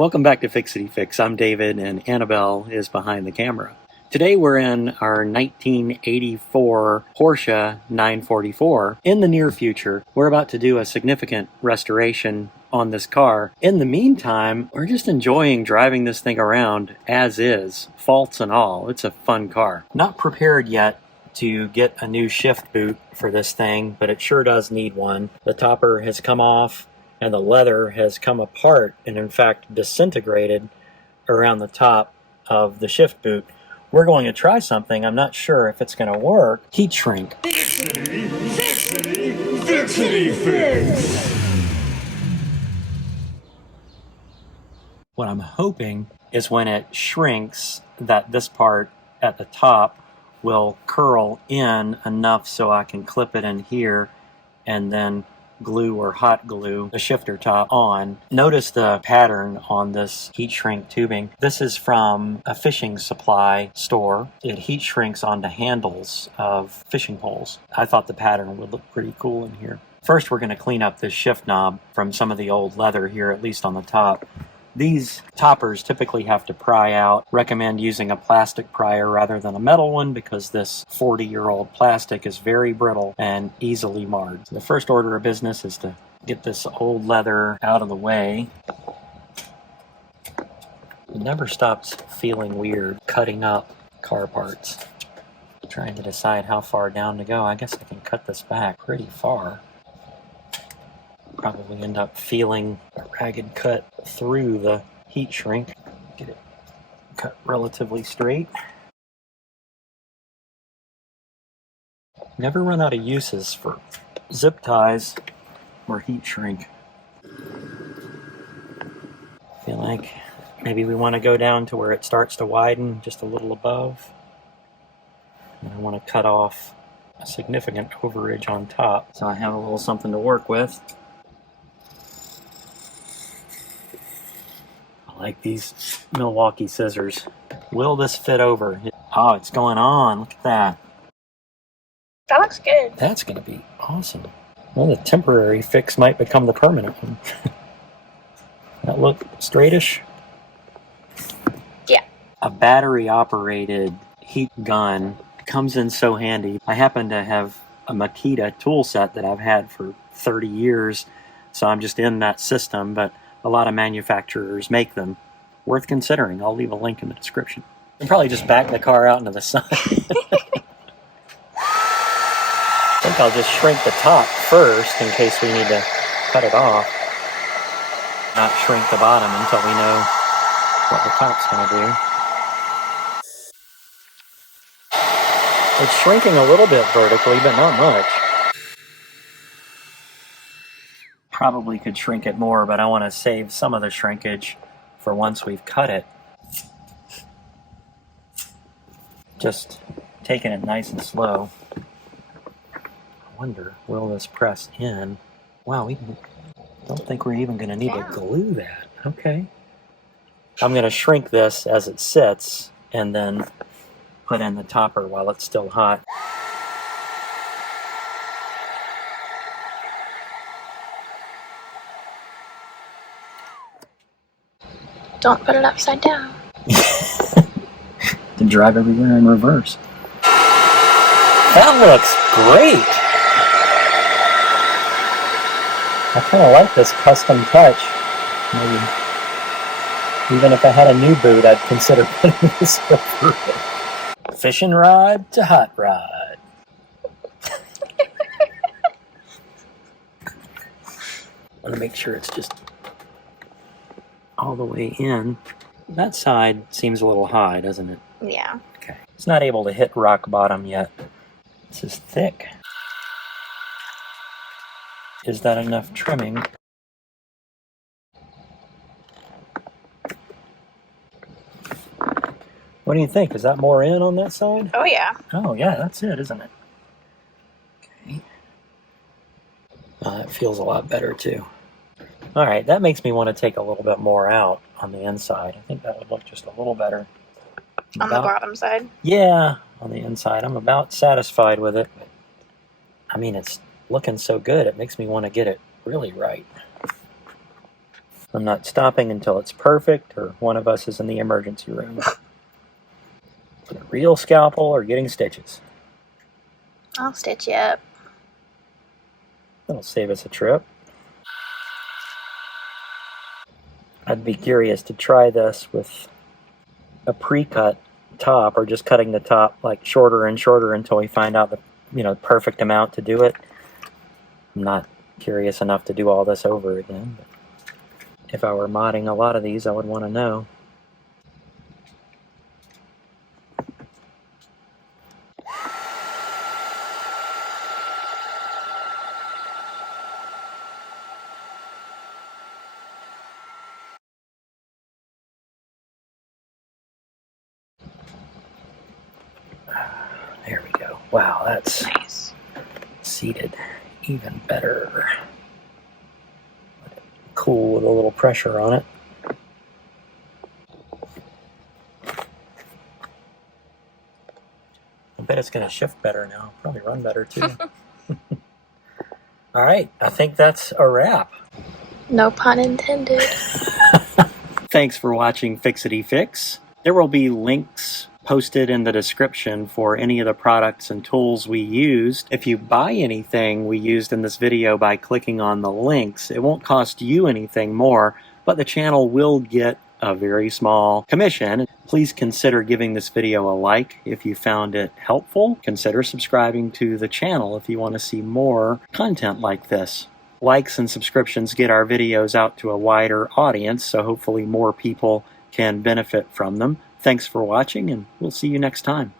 Welcome back to Fixity Fix. I'm David and Annabelle is behind the camera. Today we're in our 1984 Porsche 944. In the near future, we're about to do a significant restoration on this car. In the meantime, we're just enjoying driving this thing around as is, faults and all. It's a fun car. Not prepared yet to get a new shift boot for this thing, but it sure does need one. The topper has come off and the leather has come apart and in fact disintegrated around the top of the shift boot. We're going to try something. I'm not sure if it's going to work. Heat shrink. Fixity, fixity, fixity fix. What I'm hoping is when it shrinks that this part at the top will curl in enough so I can clip it in here and then glue or hot glue the shifter top on. Notice the pattern on this heat shrink tubing. This is from a fishing supply store. It heat shrinks onto handles of fishing poles. I thought the pattern would look pretty cool in here. First, we're going to clean up this shift knob from some of the old leather here, at least on the top. These toppers typically have to pry out. Recommend using a plastic prier rather than a metal one because this 40-year-old plastic is very brittle and easily marred. So the first order of business is to get this old leather out of the way. It never stops feeling weird cutting up car parts. Trying to decide how far down to go. I guess I can cut this back pretty far. Probably end up feeling a ragged cut through the heat shrink. Get it cut relatively straight. Never run out of uses for zip ties or heat shrink. Feel like maybe we want to go down to where it starts to widen just a little above. And I want to cut off a significant overage on top. So I have a little something to work with. Like these Milwaukee scissors. Will this fit over? Oh, it's going on. Look at that. That looks good. That's going to be awesome. Well, the temporary fix might become the permanent one. That look straightish? Yeah. A battery-operated heat gun comes in so handy. I happen to have a Makita tool set that I've had for 30 years, so I'm just in that system, but a lot of manufacturers make them. Worth considering. I'll leave a link in the description. And probably just back the car out into the sun. I think I'll just shrink the top first in case we need to cut it off. Not shrink the bottom until we know what the top's going to do. It's shrinking a little bit vertically, but not much. Probably could shrink it more, but I want to save some of the shrinkage for once we've cut it. Just taking it nice and slow. I wonder, will this press in? Wow, we don't think we're even going to need to glue that. Okay. I'm going to shrink this as it sits and then put in the topper while it's still hot. Don't put it upside down. To drive everywhere in reverse. That looks great! I kind of like this custom touch. Maybe even if I had a new boot, I'd consider putting this over it. Fishing rod to hot rod. I want to make sure it's just all the way in. That side seems a little high, doesn't it? Yeah. Okay. It's not able to hit rock bottom yet. This is thick. Is that enough trimming? What do you think? Is that more in on that side? Oh, yeah. Oh, yeah, that's it, isn't it? Okay. That feels a lot better, too. All right, that makes me want to take a little bit more out on the inside. I think that would look just a little better. On the bottom side? Yeah, on the inside. I'm about satisfied with it. I mean, it's looking so good, it makes me want to get it really right. I'm not stopping until it's perfect or one of us is in the emergency room. With a real scalpel or getting stitches. I'll stitch you up. That'll save us a trip. I'd be curious to try this with a pre-cut top, or just cutting the top like shorter and shorter until we find out the perfect amount to do it. I'm not curious enough to do all this over again. But if I were modding a lot of these, I would want to know. There we go. Wow, that's Nice. seated even better. Cool with a little pressure on it. I bet it's going to shift better now. Probably run better too. All right, I think that's a wrap. No pun intended. Thanks for watching Fixity Fix. There will be links posted in the description for any of the products and tools we used. If you buy anything we used in this video by clicking on the links, it won't cost you anything more, but the channel will get a very small commission. Please consider giving this video a like if you found it helpful. Consider subscribing to the channel if you want to see more content like this. Likes and subscriptions get our videos out to a wider audience, so hopefully more people can benefit from them. Thanks for watching, and we'll see you next time.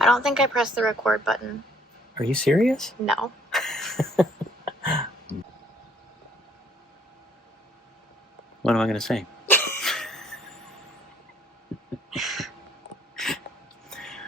I don't think I pressed the record button. Are you serious? No. What am I going to say?